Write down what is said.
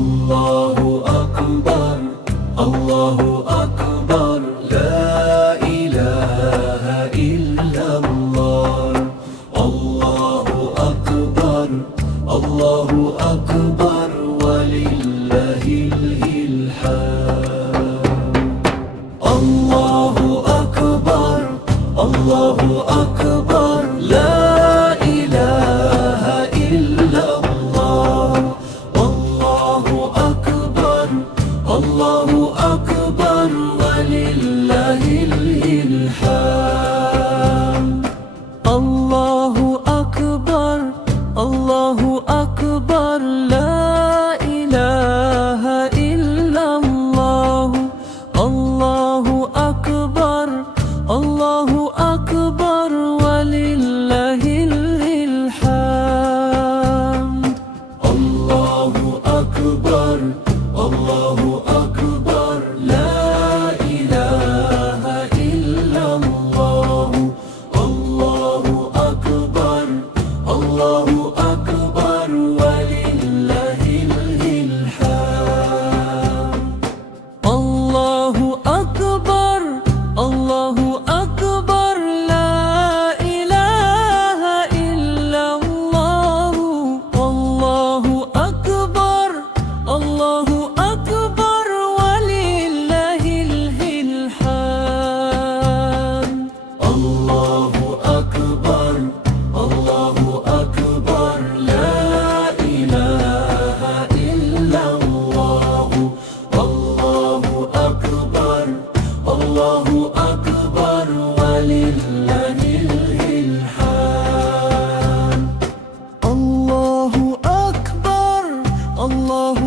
الله أكبر الله أكبر لا إله إلا الله الله أكبر الله أكبر ولله الحمد الله أكبر الله أكبر لا إله إلا الله الله أكبر الله أكبر ولله الحمد الله أكبر الله أكبر لا إله إلا الله الله أكبر الله أكبر ولله الحمد الله أكبر الله أكبر لا إله إلا الله الله أكبر الله أكبر ولله الحمد الله أكبر الله أكبر لا إله إلا الله الله أكبر الله أكبر ولله الحمد الله أكبر الله أكبر لا إله إلا الله الله أكبر الله أكبر ولله الحمد الله أكبر الله